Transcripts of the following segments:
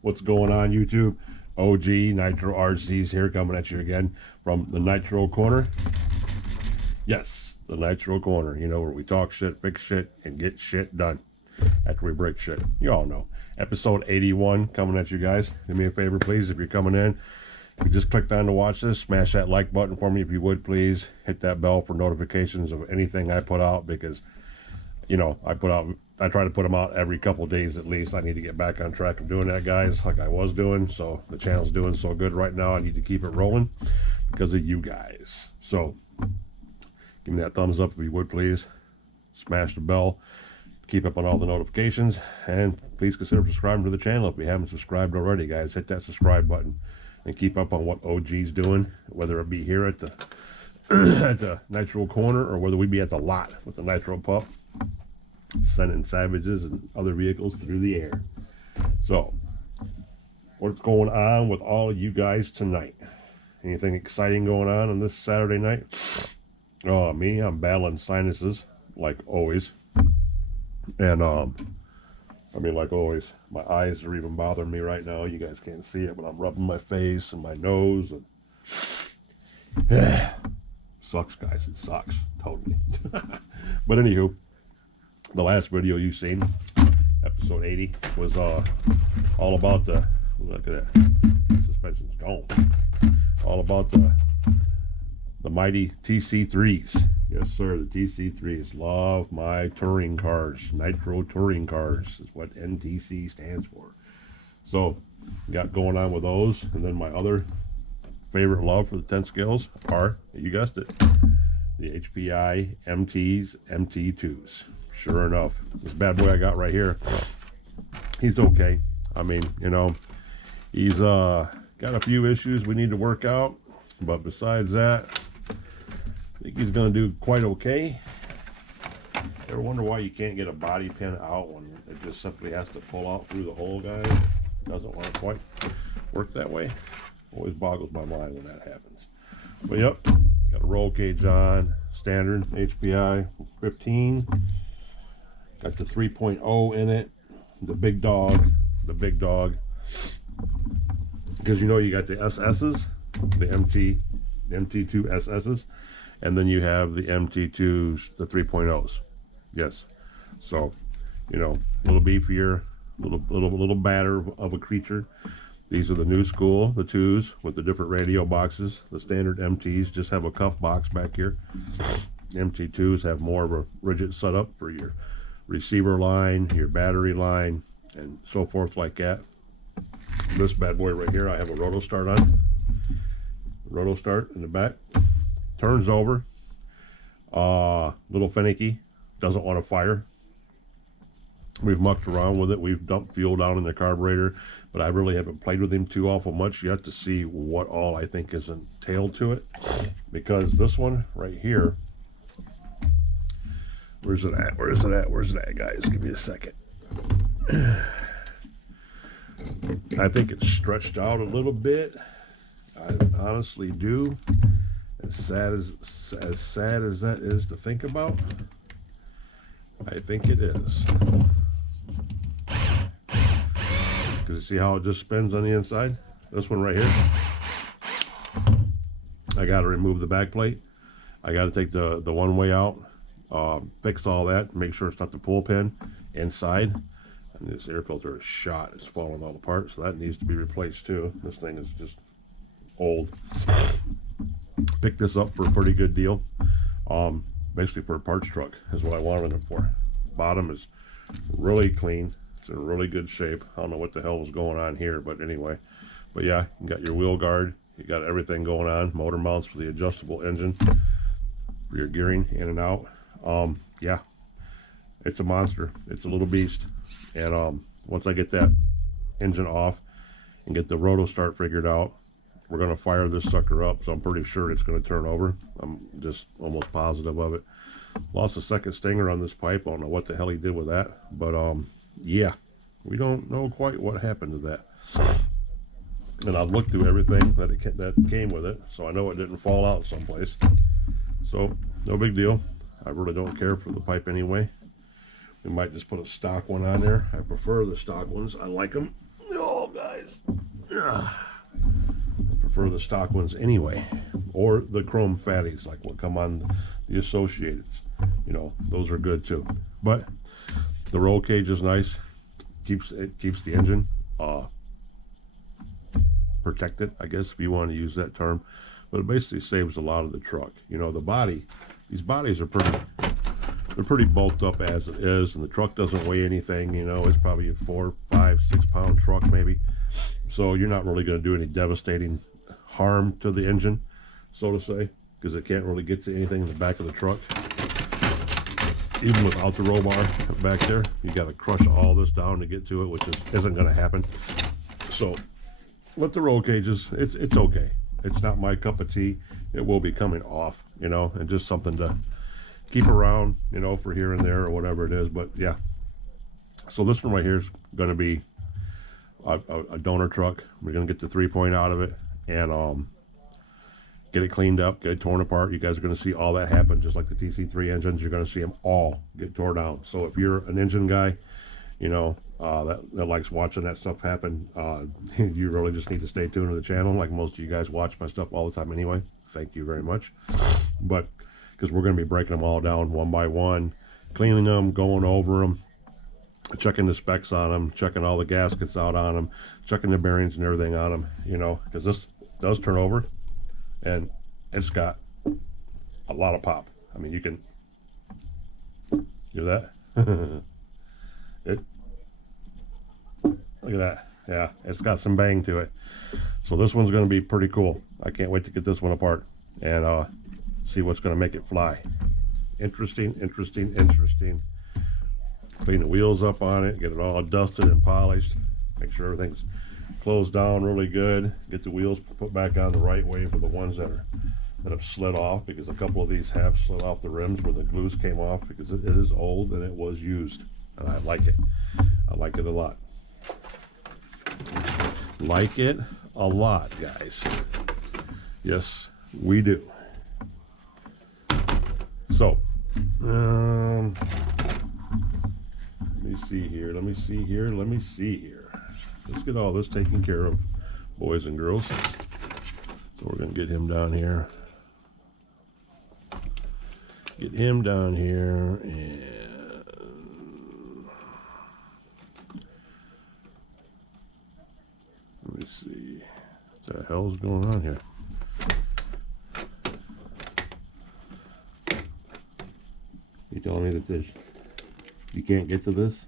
What's going on, YouTube? OG Nitro RCs here, coming at you again from the Nitro Corner. Yes, the Nitro Corner, you know, where we talk shit, fix shit, and get shit done after we break shit. You all know. Episode 81 coming at you guys. Do me a favor, please, if you're coming in. If you just clicked on to watch this, smash that like button for me if you would, please. Hit that bell for notifications of anything I put out, because, you know, I try to put them out every couple days at least. I need to get back on track of doing that, guys, like I was doing. So the channel's doing so good right now. I need to keep it rolling because of you guys. So give me that thumbs up if you would, please. Smash the bell. Keep up on all the notifications. And please consider subscribing to the channel if you haven't subscribed already, guys. Hit that subscribe button and keep up on what OG's doing, whether it be here at the at the Nitro Corner or whether we be at the lot with the Nitro Pup, sending savages and other vehicles through the air. So, what's going on with all of you guys tonight? Anything exciting going on this Saturday night? Oh, me, I'm battling sinuses, like always. And, I mean, like always, my eyes are even bothering me right now. You guys can't see it, but I'm rubbing my face and my nose. And sucks, guys. It sucks. Totally. But anywho, the last video you seen, episode 80, was all about the, look at that, the suspension's gone, all about the mighty TC3s. Yes sir, the TC3s. Love my touring cars. Nitro touring cars is what NTC stands for. So got going on with those, and then my other favorite love for the 10 scales are, you guessed it, the HPI MT2s. Sure enough, this bad boy I got right here, he's okay. I mean, you know, he's got a few issues we need to work out, but besides that, I think he's going to do quite okay. Ever wonder why you can't get a body pin out when it just simply has to pull out through the hole, guys? It doesn't want to quite work that way. Always boggles my mind when that happens. But yep, got a roll cage on, standard HPI 15. Got the 3.0 in it, the big dog, because you know you got the SS's, the MT2 SS's, and then you have the MT2s, the 3.0s. Yes, so you know, a little beefier, little badder of a creature. These are the new school, the 2s with the different radio boxes. The standard MTs just have a cuff box back here. MT2s have more of a rigid setup for your receiver line, your battery line, and so forth like that. This bad boy right here, I have a roto start on. Roto start in the back. Turns over. Little finicky. Doesn't want to fire. We've mucked around with it. We've dumped fuel down in the carburetor, but I really haven't played with him too awful much yet to see what all I think is entailed to it. Because this one right here, where's it at? Where's it at, guys? Give me a second. I think it's stretched out a little bit. I honestly do. As sad as that is to think about, I think it is. Because you see how it just spins on the inside? This one right here, I got to remove the back plate. I got to take the one way out, fix all that, make sure it's not the pull pin inside. And this air filter is shot. It's falling all apart, so that needs to be replaced too. This thing is just old. Picked this up for a pretty good deal. Basically for a parts truck is what I wanted it for. Bottom is really clean. It's in really good shape. I don't know what the hell was going on here, but anyway. But yeah, you got your wheel guard. You got everything going on. Motor mounts for the adjustable engine for your gearing in and out. Yeah, it's a monster. It's a little beast. And once I get that engine off and get the roto start figured out, we're going to fire this sucker up. So I'm pretty sure it's going to turn over. I'm just almost positive of it. Lost a second stinger on this pipe. I don't know what the hell he did with that. But yeah, we don't know quite what happened to that. And I've looked through everything that came with it, so I know it didn't fall out someplace. So no big deal. I really don't care for the pipe anyway. We might just put a stock one on there. I prefer the stock ones. I like them. size. I prefer the stock ones anyway, or the chrome fatties like what come on the Associateds. You know, those are good too. But the roll cage is nice. It keeps the engine protected, I guess, if you want to use that term. But it basically saves a lot of the truck. You know, the body, these bodies are pretty bulked up as it is, and the truck doesn't weigh anything. You know, it's probably a 4, 5, 6 pound truck maybe. So you're not really going to do any devastating harm to the engine, so to say, because it can't really get to anything in the back of the truck. Even without the roll bar back there, you got to crush all this down to get to it, which isn't going to happen. So with the roll cages, it's okay. It's not my cup of tea. It will be coming off, you know, and just something to keep around, you know, for here and there or whatever it is. But yeah, so this one right here is going to be a donor truck. We're going to get the 3-point out of it and get it cleaned up, get it torn apart. You guys are going to see all that happen, just like the TC3 engines. You're going to see them all get torn down. So if you're an engine guy, you know, that likes watching that stuff happen, you really just need to stay tuned to the channel. Like most of you guys watch my stuff all the time anyway. Thank you very much. But because we're going to be breaking them all down one by one, cleaning them, going over them, checking the specs on them, checking all the gaskets out on them, checking the bearings and everything on them, you know, because this does turn over and it's got a lot of pop. I mean, you can hear that. Look at that. Yeah, it's got some bang to it. So this one's going to be pretty cool. I can't wait to get this one apart and see what's going to make it fly. Interesting. Clean the wheels up on it, get it all dusted and polished, make sure everything's closed down really good, get the wheels put back on the right way for the ones that have slid off, because a couple of these have slid off the rims where the glues came off, because it is old and it was used, and I like it. I like it a lot. Like it a lot, guys. Yes, we do. So let me see here. Let's get all this taken care of, boys and girls. So we're gonna get him down here. And let me see what the hell's going on here. You telling me that you can't get to this?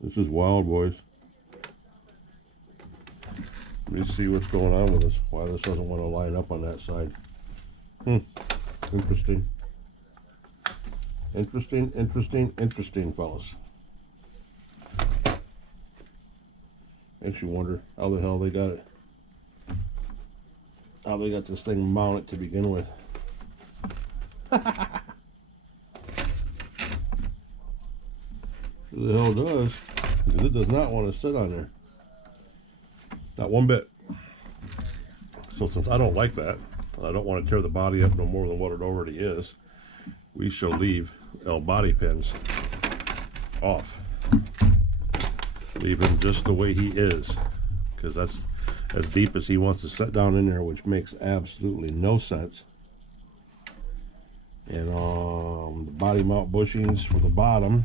This is wild, boys. Let me see what's going on with this. Why this doesn't want to line up on that side. Interesting, fellas. Makes you wonder how the hell they got it. How they got this thing mounted to begin with. Who the hell does? Because it does not want to sit on there. Not one bit. So since I don't like that, and I don't want to tear the body up no more than what it already is, we shall leave L body pins off. Leave him just the way he is, because that's as deep as he wants to set down in there, which makes absolutely no sense. And the body mount bushings for the bottom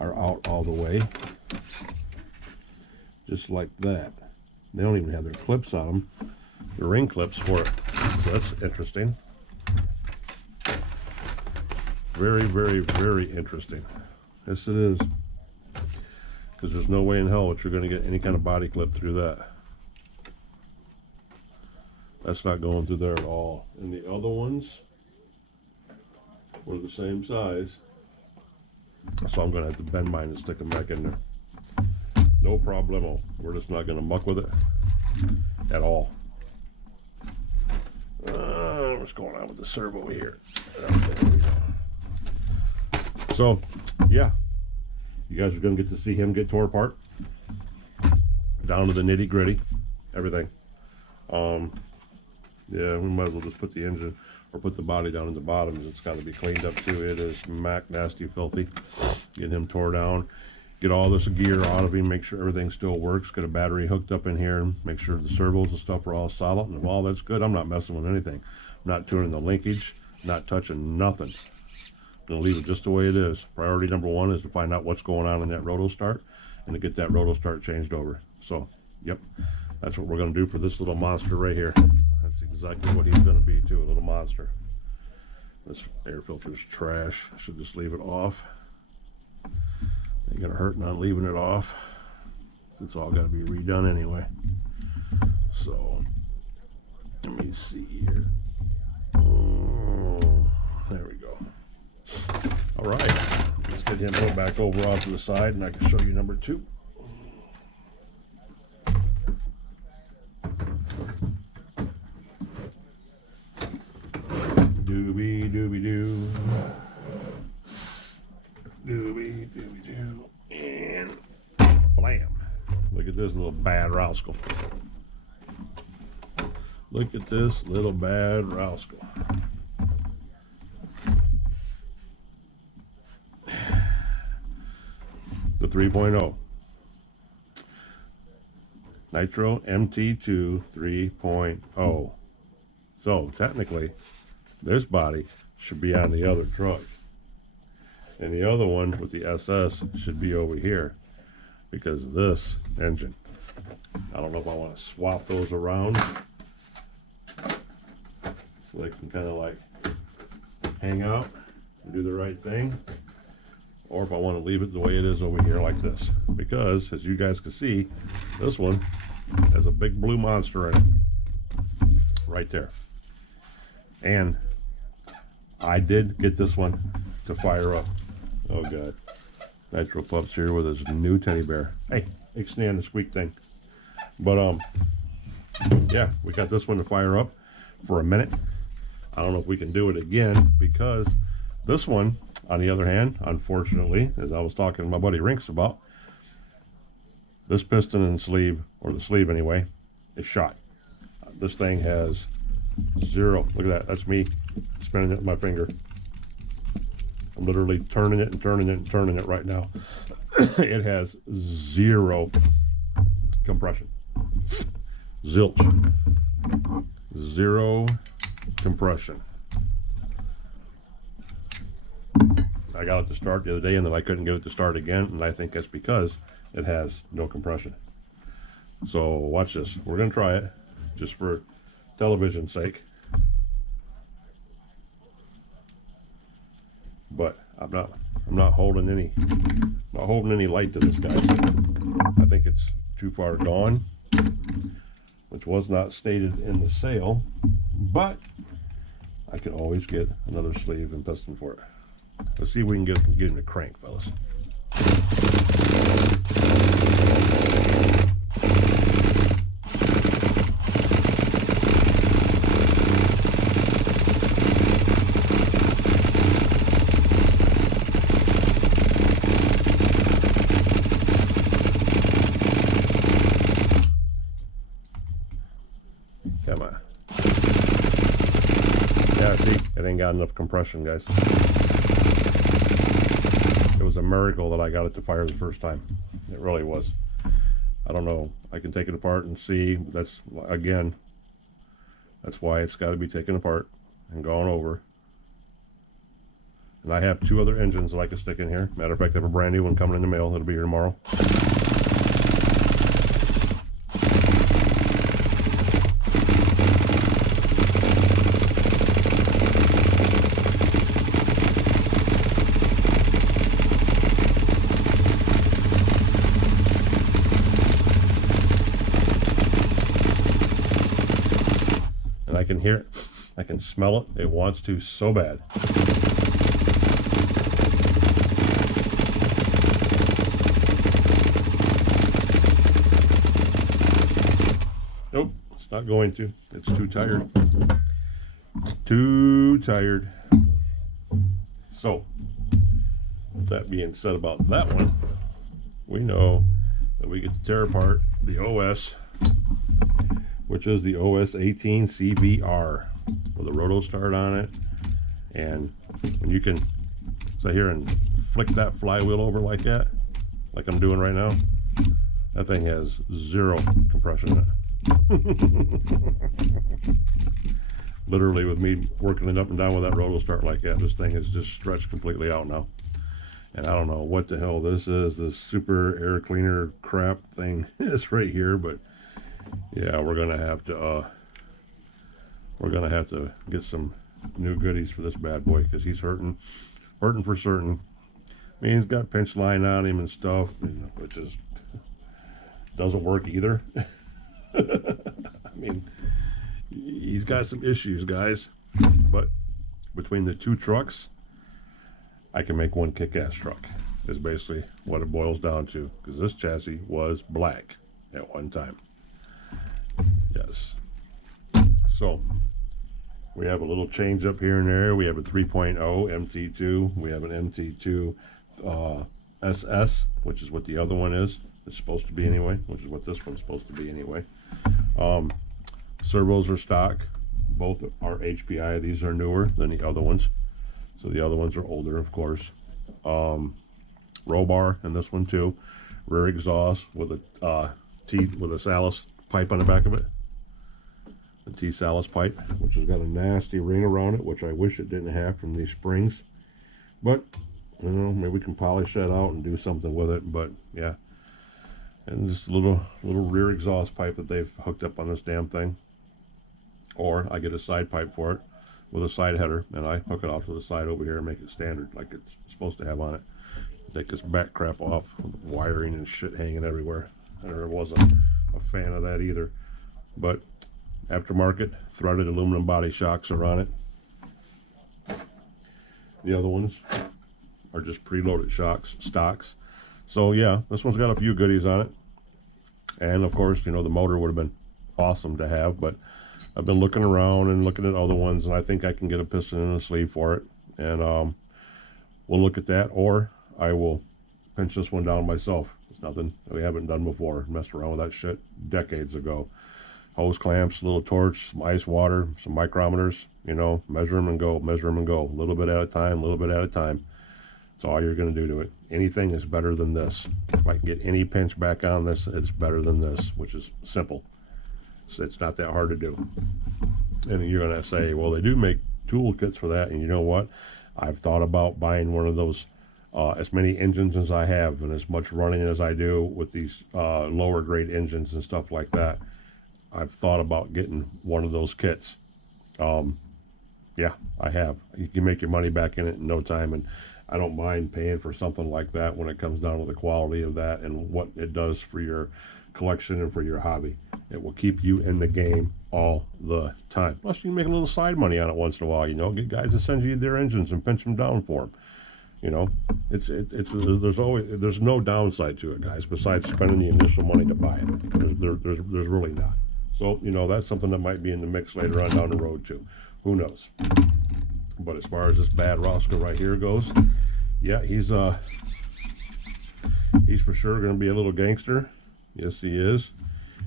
are out all the way, just like that. They don't even have their clips on them, the ring clips for it. So that's interesting. Very interesting. Yes, it is. Because there's no way in hell that you're going to get any kind of body clip through that. That's not going through there at all. And the other ones were the same size. So I'm going to have to bend mine and stick them back in there. No problemo. We're just not going to muck with it at all. What's going on with the servo here? Okay. So, yeah. You guys are going to get to see him get tore apart. Down to the nitty gritty. Everything. Yeah, we might as well just put the engine or put the body down in the bottom. It's got to be cleaned up too. It is nasty, filthy. Get him tore down. get all this gear out of him, make sure everything still works, get a battery hooked up in here, make sure the servos and stuff are all solid, and if all that's good, I'm not messing with anything. I'm not tuning the linkage, not touching nothing. I'm gonna leave it just the way it is. Priority number one is to find out what's going on in that roto start and to get that roto start changed over. So, yep, that's what we're gonna do for this little monster right here. That's exactly what he's gonna be too, a little monster. This air filter is trash. I should just leave it off. Ain't gonna hurt not leaving it off. It's all gotta be redone anyway. So let me see here. Oh, there we go. All right, let's get him put back over off to the side, and I can show you number two. Doobie doobie doo. Doobie doobie doo. And blam. Look at this little bad rascal. Look at this little bad rascal. The 3.0. Nitro MT2 3.0. So technically, this body should be on the other truck. And the other one with the SS should be over here, because this engine, I don't know if I want to swap those around so they can kind of like hang out and do the right thing, or if I want to leave it the way it is over here like this, because as you guys can see, this one has a big blue monster in it right there. And I did get this one to fire up. Oh god. Nitro Pups here with his new teddy bear. Hey, stand the squeak thing. But yeah, we got this one to fire up for a minute. I don't know if we can do it again, because this one, on the other hand, unfortunately, as I was talking to my buddy Rinks about, this piston and sleeve, or the sleeve anyway, is shot. This thing has zero. Look at that. That's me spinning it with my finger. I'm literally turning it and turning it and turning it right now. It has zero compression. Zilch. Zero compression. I got it to start the other day, and then I couldn't get it to start again, and I think that's because it has no compression. So watch this. We're going to try it just for television's sake. But I'm not holding any light to this, guys. I think it's too far gone, which was not stated in the sale, but I can always get another sleeve and piston for it. Let's see if we can get him to crank, fellas. Come on. Yeah, see, it ain't got enough compression, guys. It was a miracle that I got it to fire the first time. It really was. I don't know. I can take it apart and see. That's, again, that's why it's got to be taken apart and gone over. And I have two other engines that I can stick in here. Matter of fact, I have a brand new one coming in the mail. It'll be here tomorrow. I can hear it, I can smell it, it wants to so bad. Nope, it's not going to. It's too tired. Too tired. So, with that being said about that one, we know that we get to tear apart the OS, which is the OS 18 CBR with a roto start on it. And when you can sit here and flick that flywheel over like that, like I'm doing right now, that thing has 0 compression in it. Literally, with me working it up and down with that roto start like that, this thing is just stretched completely out now. And I don't know what the hell this is, this super air cleaner crap thing is right here, but yeah, we're gonna have to get some new goodies for this bad boy, because he's hurting for certain. I mean, he's got pinch line on him and stuff, which is doesn't work either. I mean, he's got some issues, guys, but between the 2 trucks, I can make one kick-ass truck, is basically what it boils down to, because this chassis was black at one time. Yes. So we have a little change up here and there. We have a 3.0 MT2. We have an MT2 SS, which is what the other one is. It's supposed to be anyway, which is what this one's supposed to be anyway. Servos are stock. Both are HPI. These are newer than the other ones. So the other ones are older, of course. Roll bar in this one too. Rear exhaust with a with a Salis pipe on the back of it. The T-Salis pipe, which has got a nasty ring around it, which I wish it didn't have from these springs. But, you know, maybe we can polish that out and do something with it. But, yeah. And just a little rear exhaust pipe that they've hooked up on this damn thing. Or I get a side pipe for it with a side header, and I hook it off to the side over here and make it standard like it's supposed to have on it. Take this back crap off with wiring and shit hanging everywhere. I never was a fan of that either. But aftermarket threaded aluminum body shocks are on it. The other ones are just preloaded shocks, stocks. So yeah, this one's got a few goodies on it. And of course, you know, the motor would have been awesome to have, but I've been looking around and looking at other ones, and I think I can get a piston and a sleeve for it. And we'll look at that, or I will pinch this one down myself. It's nothing that we haven't done before. Messed around with that shit decades ago. Hose clamps, little torch, some ice water, some micrometers, you know, measure them and go, measure them and go. A little bit at a time, a little bit at a time. That's all you're going to do to it. Anything is better than this. If I can get any pinch back on this, it's better than this, which is simple. So it's not that hard to do. And you're going to say, well, they do make tool kits for that. And you know what? I've thought about buying one of those, as many engines as I have and as much running as I do with these lower grade engines and stuff like that. I've thought about getting one of those kits. Yeah, I have. You can make your money back in it in no time, and I don't mind paying for something like that when it comes down to the quality of that and what it does for your collection and for your hobby. It will keep you in the game all the time. Plus, you can make a little side money on it once in a while. You know, get guys to send you their engines and pinch them down for them. You know, there's no downside to it, guys, besides spending the initial money to buy it. There's really not. So, you know, that's something that might be in the mix later on down the road too. Who knows? But as far as this bad Roscoe right here goes, yeah, he's for sure going to be a little gangster. Yes, he is.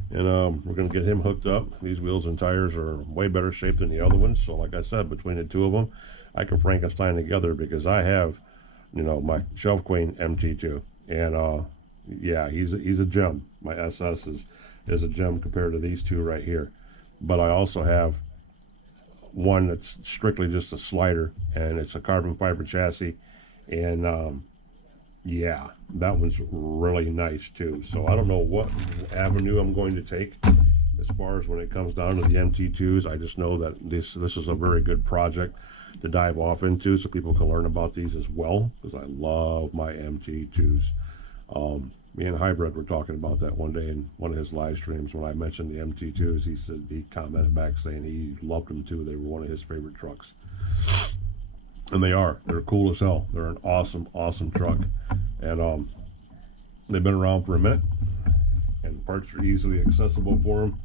And we're going to get him hooked up. These wheels and tires are way better shape than the other ones. So like I said, between the two of them, I can Frankenstein together, because I have, you know, my Shelf Queen MT2. And yeah, he's a gem. My SS is a gem compared to these two right here. But I also have one that's strictly just a slider, and it's a carbon fiber chassis. And yeah, that one's really nice too. So I don't know what avenue I'm going to take as far as when it comes down to the MT2s. I just know that this is a very good project to dive off into, so people can learn about these as well, because I love my MT2s. Me and Hybrid were talking about that one day in one of his live streams when I mentioned the MT2s. He commented back saying he loved them too. They were one of his favorite trucks. And they're cool as hell. They're an awesome truck. And they've been around for a minute, and parts are easily accessible for them.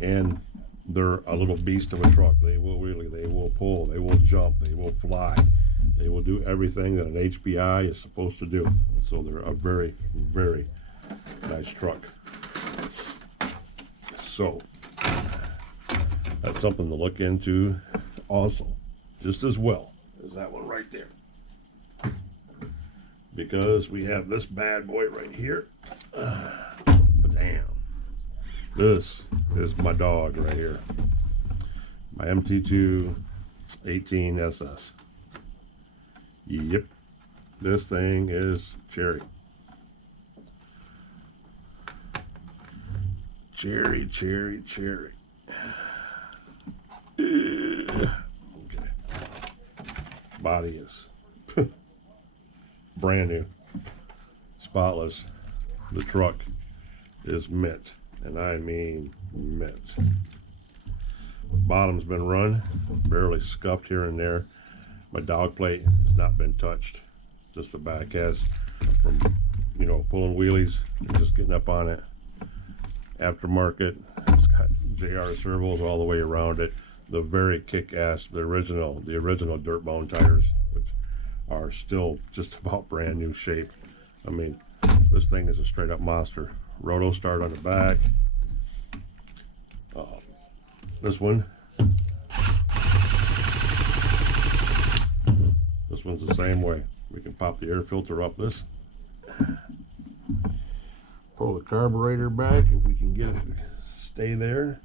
And they're a little beast of a truck. They will pull, they will jump, they will fly. They will do everything that an HPI is supposed to do. So they're a very, very nice truck. So that's something to look into also, just as well as that one right there. because we have this bad boy right here. But damn, this is my dog right here, my MT2 18SS. Yep, this thing is cherry. Cherry, cherry, cherry. Okay. Body is brand new, spotless. The truck is mint, and I mean mint. Bottom's been run, barely scuffed here and there. My dog plate has not been touched, just the back has, from, you know, pulling wheelies and just getting up on it. Aftermarket, it's got JR servos all the way around it. The very kick-ass, the original dirt bone tires, which are still just about brand new shape. I mean, this thing is a straight up monster. Roto start on the back. This one's the same way. We can pop the air filter up this. Pull the carburetor back if we can get it to stay there.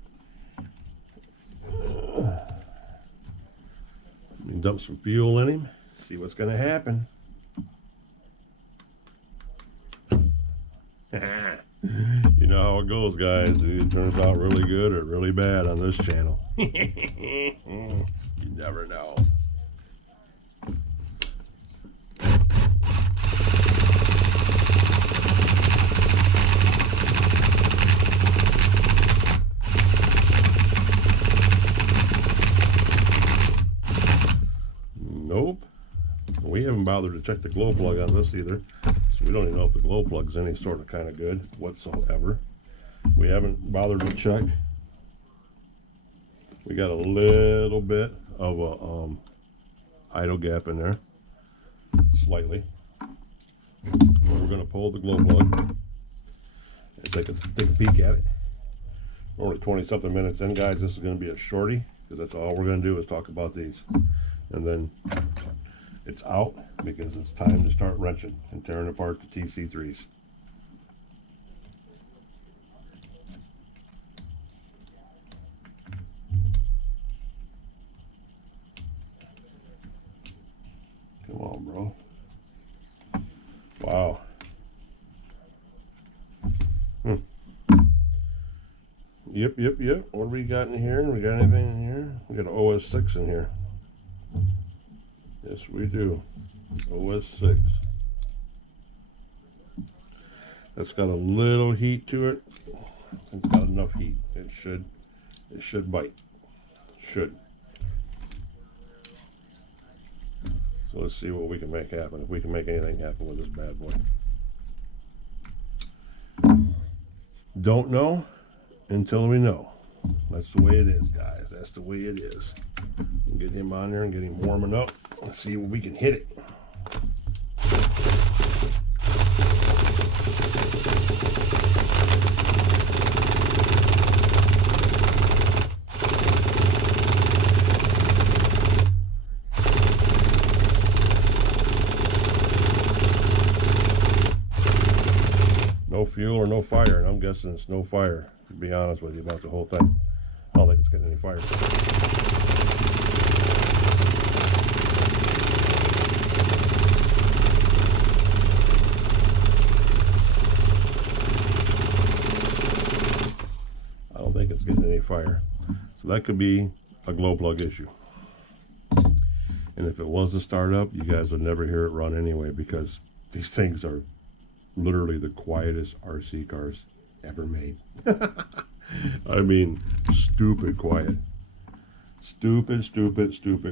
Dump some fuel in him, see what's going to happen. You know how it goes, guys. It turns out really good or really bad on this channel. You never know. Nope. We haven't bothered to check the glow plug on this either, so we don't even know if the glow plug's any sort of kind of good whatsoever. We haven't bothered to check. We got a little bit of a idle gap in there, slightly. We're going to pull the glow plug and take a peek at it. We're only 20 something minutes in, guys. This is going to be a shorty, because that's all we're going to do is talk about these. And then it's out, because it's time to start wrenching and tearing apart the TC3s. Come on, bro. Wow. Yep. What do we got in here? We got anything in here? We got an OS6 in here. Yes, we do. OS6. That's got a little heat to it. It's got enough heat. It should bite. Should. So let's see what we can make happen. If we can make anything happen with this bad boy. Don't know until we know. That's the way it is, guys. That's the way it is. We'll get him on there and get him warming up. Let's see if we can hit it. No fuel or no fire, and I'm guessing it's no fire, to be honest with you about the whole thing. I don't think it's getting any fire. I don't think it's getting any fire. So that could be a glow plug issue. And if it was to start up, you guys would never hear it run anyway, because these things are literally the quietest RC cars ever made. I mean, stupid quiet. Stupid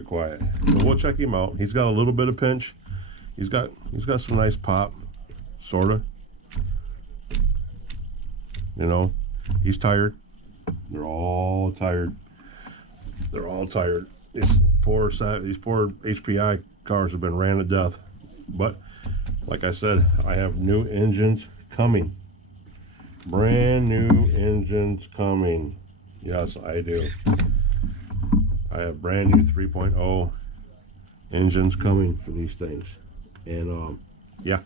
quiet. So we'll check him out. He's got a little bit of pinch. He's got some nice pop, sorta. You know, he's tired. They're all tired. They're all tired. These poor HPI cars have been ran to death. But like I said, I have new engines coming. Brand new engines coming. Yes, I do. I have brand new 3.0 engines coming for these things. And yeah,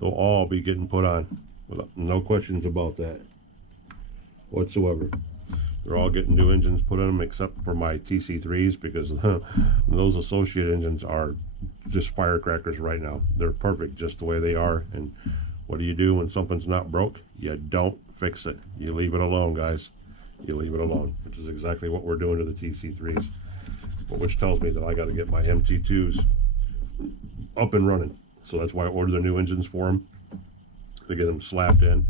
they'll all be getting put on. No questions about that whatsoever. They're all getting new engines put on them, except for my TC3s, because those associate engines are just firecrackers right now. They're perfect just the way they are. And what do you do when something's not broke? You don't fix it. You leave it alone, guys. You leave it alone, which is exactly what we're doing to the TC3s, which tells me that I got to get my MT2s up and running. So that's why I ordered the new engines for them, to get them slapped in,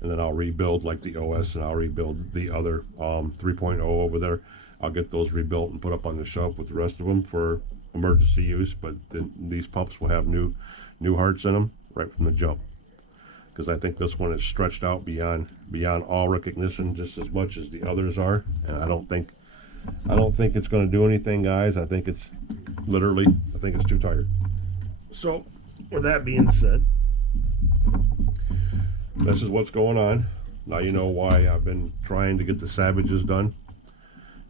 and then I'll rebuild like the OS, and I'll rebuild the other 3.0 over there. I'll get those rebuilt and put up on the shelf with the rest of them for emergency use. But then these pumps will have new hearts in them right from the jump, because I think this one is stretched out beyond all recognition, just as much as the others are. And I don't think it's going to do anything, guys. I think it's too tired. So with that being said, this is what's going on. Now you know why I've been trying to get the Savages done.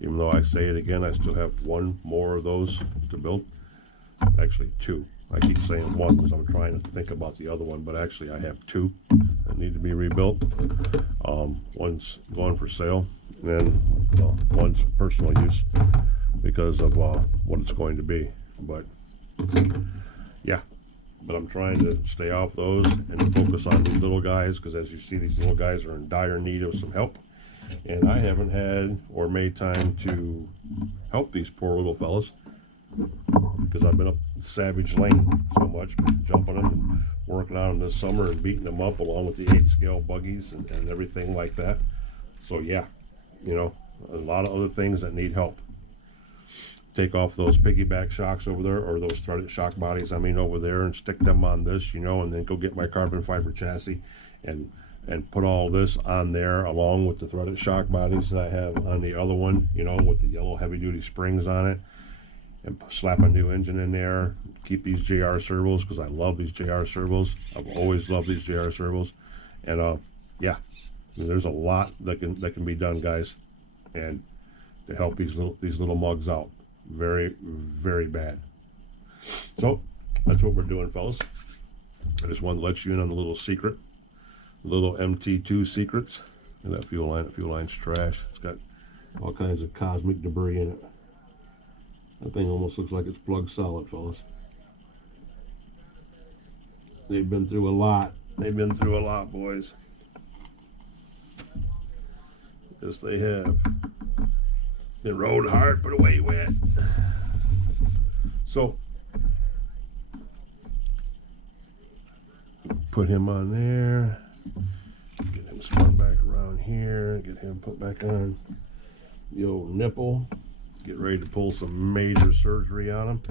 Even though I say it again, I still have one more of those to build. Actually, two. I keep saying one because I'm trying to think about the other one, but actually I have two that need to be rebuilt. One's going for sale, and one's personal use because of what it's going to be. But yeah, but I'm trying to stay off those and focus on these little guys, because as you see, these little guys are in dire need of some help, and I haven't had or made time to help these poor little fellas, because I've been up Savage Lane so much, jumping them and working on them this summer and beating them up, along with the 8-scale buggies and everything like that. So yeah, you know, a lot of other things that need help. Take off those piggyback shocks over there, or those threaded shock bodies, I mean, over there, and stick them on this, you know, and then go get my carbon fiber chassis and put all this on there, along with the threaded shock bodies that I have on the other one, you know, with the yellow heavy duty springs on it, and slap a new engine in there. Keep these JR servos, because I love these JR servos. I've always loved these JR servos. And yeah, I mean, there's a lot that can be done, guys, and to help these little mugs out. Very, very bad. So that's what we're doing, fellas. I just wanted to let you in on the little secret, the little MT2 secrets. And that fuel line's trash. It's got all kinds of cosmic debris in it. That thing almost looks like it's plugged solid, fellas. They've been through a lot. They've been through a lot, boys. Yes, they have. Been rode hard, put away wet. So, put him on there. Get him spun back around here. Get him put back on the old nipple. Get ready to pull some major surgery on him.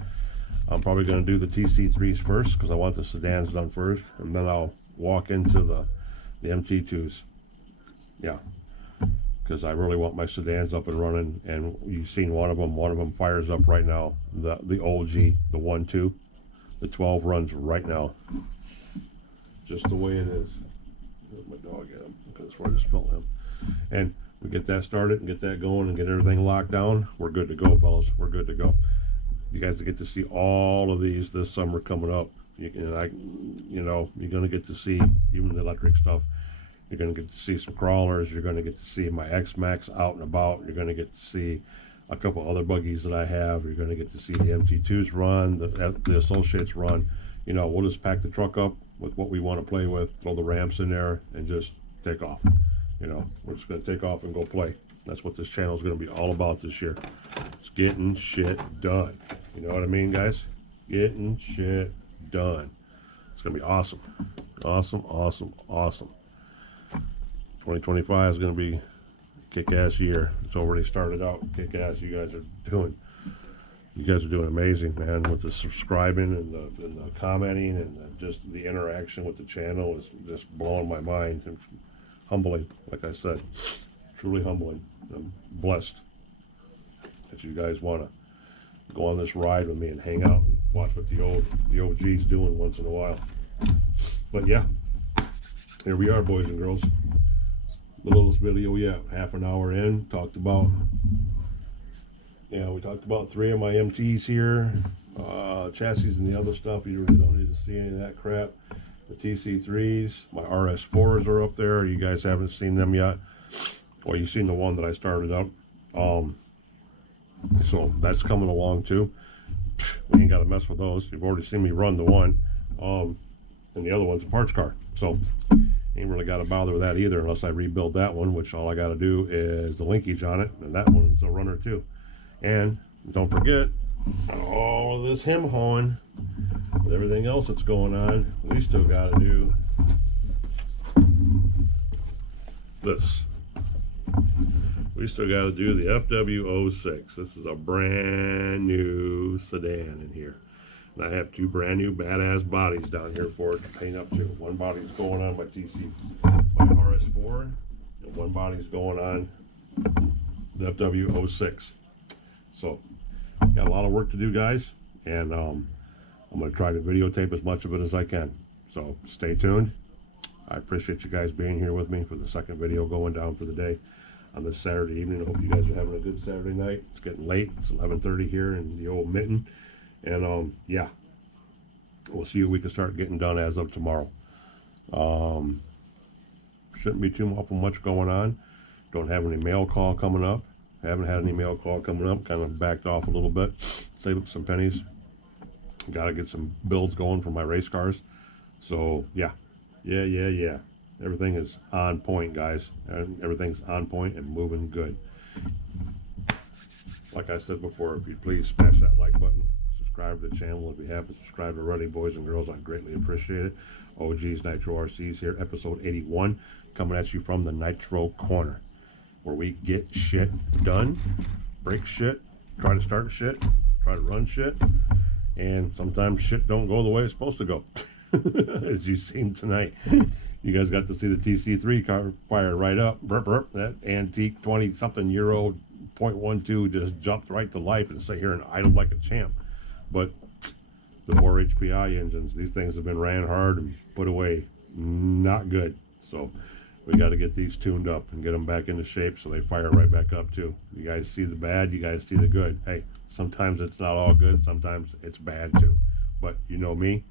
I'm probably going to do the TC3s first, because I want the sedans done first, and then I'll walk into the MT2s. Yeah, because I really want my sedans up and running. And you've seen one of them fires up right now. The OG, the 1.2, the 12 runs right now, just the way it is. Where's my dog at him? That's where I just felt him. And we get that started and get that going and get everything locked down, we're good to go, fellas. We're good to go. You guys get to see all of these this summer coming up. You're going to get to see even the electric stuff. You're going to get to see some crawlers. You're going to get to see my X-Max out and about. You're going to get to see a couple other buggies that I have. You're going to get to see the MT2s run, the Associates run. You know, we'll just pack the truck up with what we want to play with, throw the ramps in there, and just take off. You know, we're just going to take off and go play. That's what this channel is going to be all about this year. It's getting shit done. You know what I mean, guys? Getting shit done. It's going to be awesome. Awesome, awesome, awesome. 2025 is going to be a kick-ass year. It's already started out kick-ass. You guys are doing amazing, man, with the subscribing and the commenting and just the interaction with the channel is just blowing my mind. And humbling, like I said, truly humbling. I'm blessed that you guys want to go on this ride with me and hang out and watch what the OG's doing once in a while. But yeah, here we are, boys and girls. The littlest video yet, half an hour in. We talked about 3 of my MTs here. chassis and the other stuff, you really don't need to see any of that crap. The TC3s, my RS4s are up there. You guys haven't seen them yet. Well, you've seen the one that I started up. So that's coming along too. We ain't got to mess with those. You've already seen me run the one. And the other one's a parts car. So ain't really got to bother with that either unless I rebuild that one, which all I got to do is the linkage on it. And that one's a runner too. And don't forget, all of this hem hawing with everything else that's going on, we still got to do this. We still got to do the FW06. This is a brand new sedan in here. And I have two brand new badass bodies down here for it to paint up to. One body's going on my my RS4, and one body's going on the FW06. So, got a lot of work to do, guys, and I'm going to try to videotape as much of it as I can. So, stay tuned. I appreciate you guys being here with me for the second video going down for the day on this Saturday evening. I hope you guys are having a good Saturday night. It's getting late. It's 11:30 here in the old mitten. And, yeah, we'll see what we can start getting done as of tomorrow. Shouldn't be too much going on. Don't have any mail call coming up. Haven't had any mail call coming up. Kind of backed off a little bit. Save up some pennies. Got to get some builds going for my race cars. So, yeah. Everything is on point, guys. Everything's on point and moving good. Like I said before, if you'd please smash that like button. Subscribe to the channel if you haven't subscribed already, boys and girls. I'd greatly appreciate it. OG's Nitro RCs here, episode 81, coming at you from the Nitro Corner, where we get shit done, break shit, try to start shit, try to run shit, and sometimes shit don't go the way it's supposed to go. As you've seen tonight, you guys got to see the TC3 car fire right up. Burp, burp. That antique 20-something-year-old .12 just jumped right to life and sat here and idled like a champ. But the 4 HPI engines, these things have been ran hard and put away not good. So we got to get these tuned up and get them back into shape so they fire right back up too. You guys see the bad, you guys see the good. Hey, sometimes it's not all good, sometimes it's bad too. But you know me,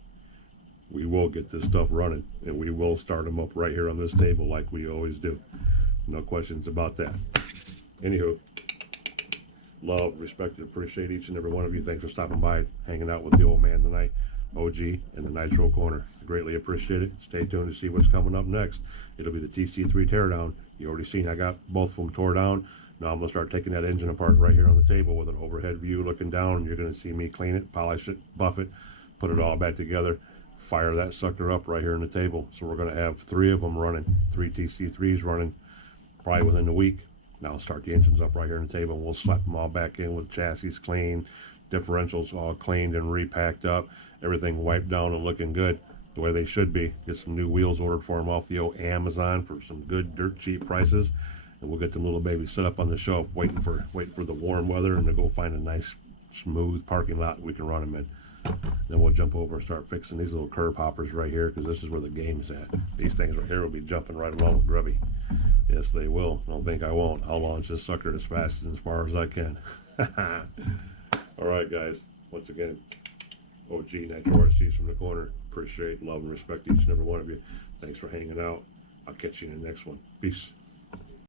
we will get this stuff running and we will start them up right here on this table like we always do. No questions about that. Anywho, love, respect, and appreciate each and every one of you. Thanks for stopping by, hanging out with the old man tonight, OG and the Nitro Corner. Greatly appreciate it. Stay tuned to see what's coming up next. It'll be the TC3 teardown. You already seen I got both of them tore down. Now I'm going to start taking that engine apart right here on the table with an overhead view looking down. You're going to see me clean it, polish it, buff it, put it all back together, fire that sucker up right here on the table. So we're going to have 3 of them running, 3 TC3s running probably within the week. Now I'll start the engines up right here on the table. We'll slap them all back in with chassis clean, differentials all cleaned and repacked up, everything wiped down and looking good the way they should be. Get some new wheels ordered for them off the old Amazon for some good dirt cheap prices, and we'll get them little babies set up on the shelf waiting for the warm weather and to go find a nice smooth parking lot we can run them in. Then we'll jump over and start fixing these little curb hoppers right here, because this is where the game's at. These things right here will be jumping right along with Grubby. Yes, they will. Don't think I won't. I'll launch this sucker as fast and as far as I can. All right, guys. Once again, OG Nitro RCs from the corner. Appreciate, love, and respect each and every one of you. Thanks for hanging out. I'll catch you in the next one. Peace.